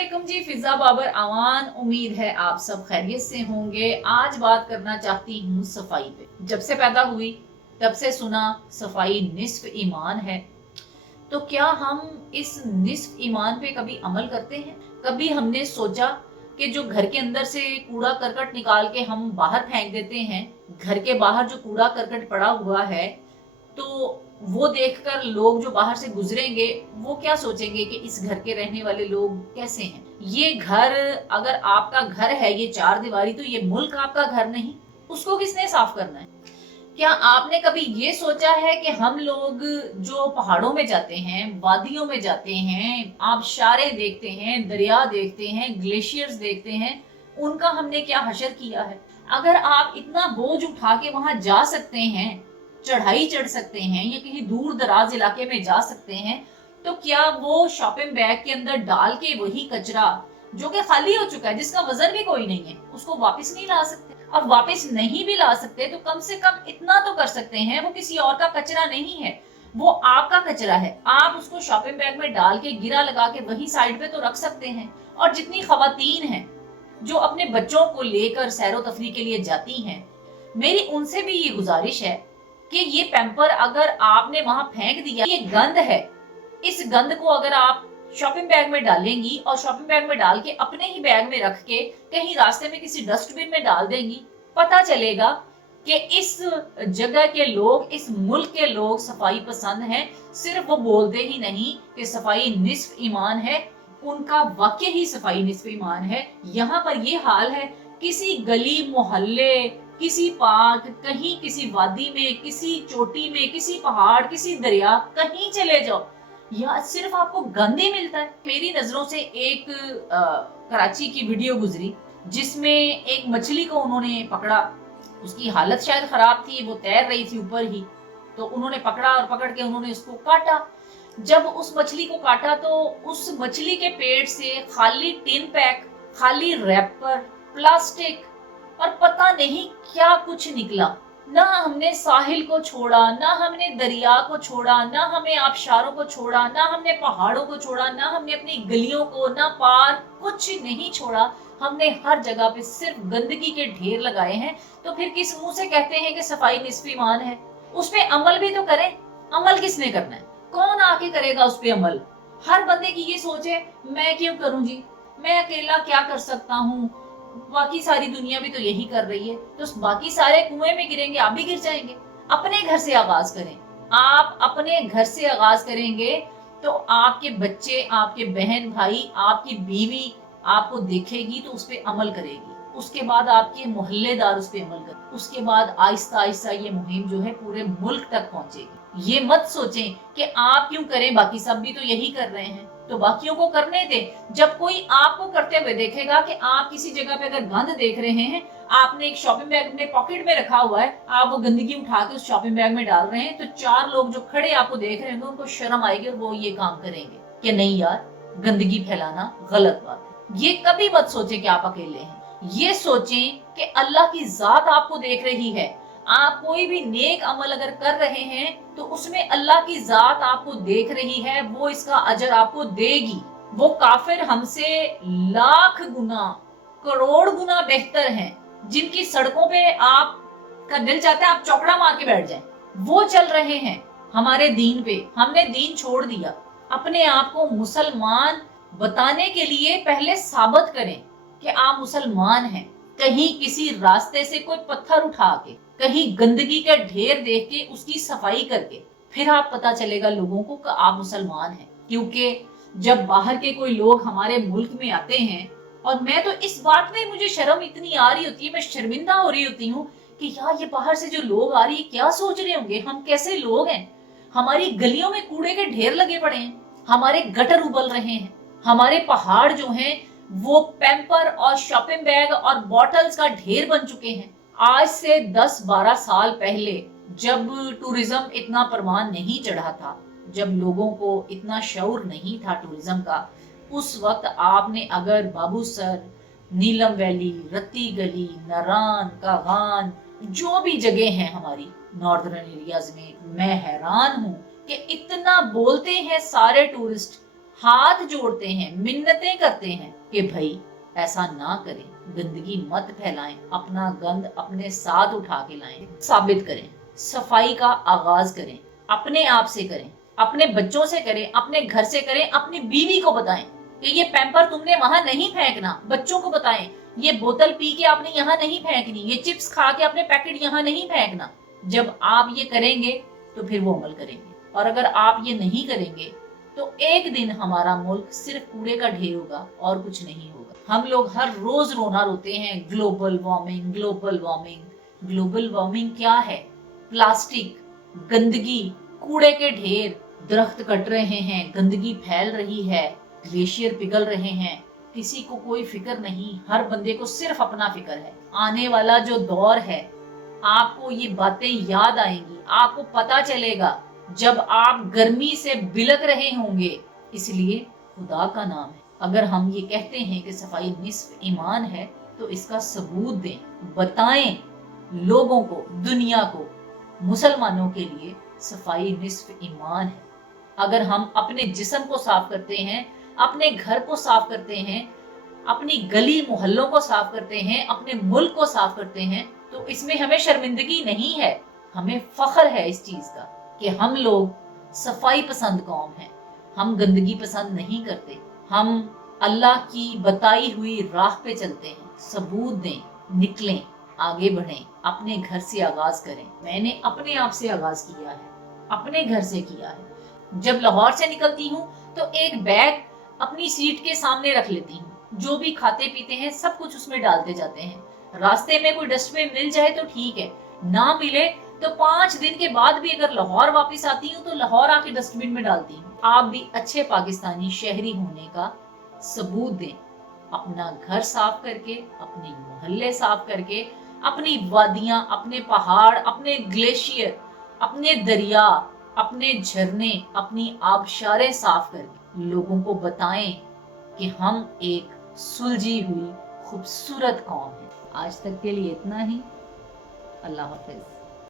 अस्सलामुअलैकुम जी, फिजा बाबर आवान। उम्मीद है आप सब खैरियत से होंगे। आज बात करना चाहती हूँ सफाई पे। जब से पैदा हुई तब से सुना सफाई निस्फ ईमान है। तो क्या हम इस निस्फ ईमान पे कभी अमल करते हैं? कभी हमने सोचा कि जो घर के अंदर से कूड़ा करकट निकाल के हम बाहर फेंक देते हैं, घर के बाहर जो कूड़ा करकट पड़ा हुआ है, तो वो देखकर लोग जो बाहर से गुजरेंगे वो क्या सोचेंगे कि इस घर के रहने वाले लोग कैसे हैं। ये घर अगर आपका घर है, ये चार दीवारी, तो ये मुल्क आपका घर नहीं, उसको किसने साफ करना है? क्या आपने कभी ये सोचा है कि हम लोग जो पहाड़ों में जाते हैं, वादियों में जाते हैं, आबशारें देखते हैं, दरिया देखते हैं, ग्लेशियर्स देखते हैं, उनका हमने क्या हशर किया है? अगर आप इतना बोझ उठा के वहां जा सकते हैं, चढ़ाई चढ़ सकते हैं या कहीं दूर दराज इलाके में जा सकते हैं, तो क्या वो शॉपिंग बैग के अंदर डाल के वही कचरा जो कि खाली हो चुका है, जिसका वजन भी कोई नहीं है, उसको वापस नहीं ला सकते? अब वापस नहीं भी ला सकते तो कम से कम इतना तो कर सकते हैं, वो किसी और का कचरा नहीं है, वो आपका कचरा है। आप उसको शॉपिंग बैग में डाल के गिरा लगा के वही साइड पे तो रख सकते हैं। और जितनी खवातीन हैं जो अपने बच्चों को लेकर सैरो तफरी के लिए जाती हैं, मेरी उनसे भी ये गुजारिश है कि ये पैम्पर अगर आपने वहां फेंक दिया, ये गंद है, इस गंद को अगर आप शॉपिंग बैग में डालेंगी और शॉपिंग बैग में डाल के अपने ही बैग में रख के कहीं रास्ते में किसी डस्टबिन में डाल देंगी, पता चलेगा कि इस जगह के लोग, इस मुल्क के लोग सफाई पसंद हैं। सिर्फ वो बोलते ही नहीं कि सफाई निस्फ ईमान है, उनका वाकई ही सफाई निस्फ ईमान है। यहाँ पर ये हाल है, किसी गली मोहल्ले, किसी पार्क, कहीं किसी वादी में, किसी चोटी में, किसी पहाड़, किसी दरिया, कहीं चले जाओ, या सिर्फ आपको गंद ही मिलता है। मेरी नजरों से एक कराची की वीडियो गुजरी जिसमें एक मछली को उन्होंने पकड़ा, उसकी हालत शायद खराब थी, वो तैर रही थी ऊपर ही, तो उन्होंने पकड़ा और पकड़ के उन्होंने उसको काटा। जब उस मछली को काटा तो उस मछली के पेट से खाली टिन पैक, खाली रैपर, प्लास्टिक और पता नहीं क्या कुछ निकला। ना हमने साहिल को छोड़ा, ना हमने दरिया को छोड़ा, ना हमें आबशारों को छोड़ा, ना हमने पहाड़ों को छोड़ा, ना हमने अपनी गलियों को, ना पार्क, कुछ नहीं छोड़ा। हमने हर जगह पे सिर्फ गंदगी के ढेर लगाए हैं। तो फिर किस मुंह से कहते हैं कि सफाई निस्फ ईमान है? उस पे अमल भी तो करें। अमल किसने करना है? कौन आके करेगा उस पे अमल? हर बंदे की ये सोच है, मैं क्यों करूं जी, मैं अकेला क्या कर सकता हूँ, बाकी सारी दुनिया भी तो यही कर रही है, तो बाकी सारे कुएं में गिरेंगे, आप भी गिर जाएंगे। अपने घर से आगाज करें। आप अपने घर से आगाज करेंगे तो आपके बच्चे, आपके बहन भाई, आपकी बीवी आपको देखेगी तो उस पर अमल करेगी, उसके बाद आपके मोहल्लेदार उस पर अमल करेंगे, उसके बाद आहिस्ता आहिस्ता ये मुहिम जो है पूरे मुल्क तक पहुंचेगी। ये मत सोचें कि आप क्यों करें, बाकी सब भी तो यही कर रहे हैं, तो बाकियों को करने दें। जब कोई आपको करते हुए देखेगा कि आप किसी जगह पे अगर गंद देख रहे हैं, आपने एक शॉपिंग बैग अपने पॉकेट में रखा हुआ है, आप वो गंदगी उठा के उस शॉपिंग बैग में डाल रहे हैं, तो चार लोग जो खड़े आपको देख रहे होंगे उनको शर्म आएगी और वो ये काम करेंगे कि नहीं यार, गंदगी फैलाना गलत बात है। ये कभी मत सोचें कि आप अकेले हैं। ये सोचें कि अल्लाह की जात आपको देख रही है। आप कोई भी नेक अमल अगर कर रहे हैं तो उसमें अल्लाह की जात आपको देख रही है, वो इसका अजर आपको देगी। वो काफिर हमसे लाख गुना, करोड़ गुना बेहतर हैं, जिनकी सड़कों पे आप का दिल चाहता है आप चौकड़ा मार के बैठ जाएं, वो चल रहे हैं हमारे दीन पे। हमने दीन छोड़ दिया। अपने आप को मुसलमान बताने के लिए पहले साबित करें कि आप मुसलमान हैं। कहीं किसी रास्ते से कोई पत्थर उठा के, कहीं गंदगी का ढेर देख के उसकी सफाई करके, फिर आप पता चलेगा लोगों को कि आप मुसलमान हैं। क्योंकि जब बाहर के कोई लोग हमारे मुल्क में आते हैं, और मैं तो इस बात में मुझे शर्म इतनी आ रही होती है, मैं शर्मिंदा हो रही होती हूँ कि यार ये बाहर से जो लोग आ रही है क्या सोच रहे होंगे, हम कैसे लोग हैं। हमारी गलियों में कूड़े के ढेर लगे पड़े हैं, हमारे गटर उबल रहे हैं, हमारे पहाड़ जो हैं वो पैम्पर और शॉपिंग बैग और बॉटल्स का ढेर बन चुके हैं। आज से 10-12 साल पहले जब टूरिज्म इतना परवान नहीं चढ़ा था, जब लोगों को इतना शऊर नहीं था टूरिज्म का, उस वक्त आपने अगर बाबू सर, नीलम वैली, रत्ती गली, नारान, कागान, जो भी जगह हैं हमारी नॉर्दर्न एरियाज में, मैं हैरान हूं कि इतना बोलते हैं सारे टूरिस्ट, हाथ जोड़ते हैं, मिन्नतें करते हैं कि भाई ऐसा ना करें, गंदगी मत फैलाएं, अपना गंद अपने साथ उठा के लाएं, साबित करें, सफाई का आगाज करें, अपने आप से करें, अपने बच्चों से करें, अपने घर से करें, अपनी बीवी को बताएं कि ये पैम्पर तुमने वहां नहीं फेंकना, बच्चों को बताएं ये बोतल पी के आपने यहाँ नहीं फेंकनी, ये चिप्स खा के अपने पैकेट यहाँ नहीं फेंकना। जब आप ये करेंगे तो फिर वो अमल करेंगे, और अगर आप ये नहीं करेंगे तो एक दिन हमारा मुल्क सिर्फ कूड़े का ढेर होगा और कुछ नहीं होगा। हम लोग हर रोज रोना रोते हैं, global warming, global warming. Global warming क्या है? प्लास्टिक, गंदगी, कूड़े के ढेर, दरख्त कट रहे हैं, गंदगी फैल रही है, ग्लेशियर पिघल रहे हैं, किसी को कोई फिक्र नहीं, हर बंदे को सिर्फ अपना फिक्र है। आने वाला जो दौर है, आपको ये बातें याद आएंगी, आपको पता चलेगा जब आप गर्मी से बिलक रहे होंगे। इसलिए खुदा का नाम है, अगर हम ये कहते हैं कि सफाई निस्फ ईमान है तो इसका सबूत दें, बताएं लोगों को, दुनिया को, मुसलमानों के लिए सफाई निस्फ ईमान है। अगर हम अपने जिस्म को साफ करते हैं, अपने घर को साफ करते हैं, अपनी गली मोहल्लों को साफ करते हैं, अपने मुल्क को साफ करते हैं, तो इसमें हमें शर्मिंदगी नहीं है, हमें फख्र है इस चीज का कि हम लोग सफाई पसंद कौम हैं। हम गंदगी पसंद नहीं करते, हम अल्लाह की बताई हुई राह पे चलते हैं। सबूत दें, निकलें, आगे बढ़ें, अपने घर से आगाज करें। मैंने अपने आप से आगाज किया है, अपने घर से किया है। जब लाहौर से निकलती हूँ तो एक बैग अपनी सीट के सामने रख लेती हूँ, जो भी खाते पीते हैं सब कुछ उसमें डालते जाते हैं। रास्ते में कोई डस्टबिन मिल जाए तो ठीक है, ना मिले तो 5 दिन के बाद भी अगर लाहौर वापस आती हूँ तो लाहौर आके डस्टबिन में डालती हूँ। आप भी अच्छे पाकिस्तानी शहरी होने का सबूत दें, अपना घर साफ करके, अपने मोहल्ले साफ करके, अपनी वादियां, अपने पहाड़, अपने ग्लेशियर, अपने दरिया, अपने झरने, अपनी आबशारें साफ करके लोगों को बताएं कि हम एक सुलझी हुई खूबसूरत कौम है। आज तक के लिए इतना ही। अल्लाह हाफिज।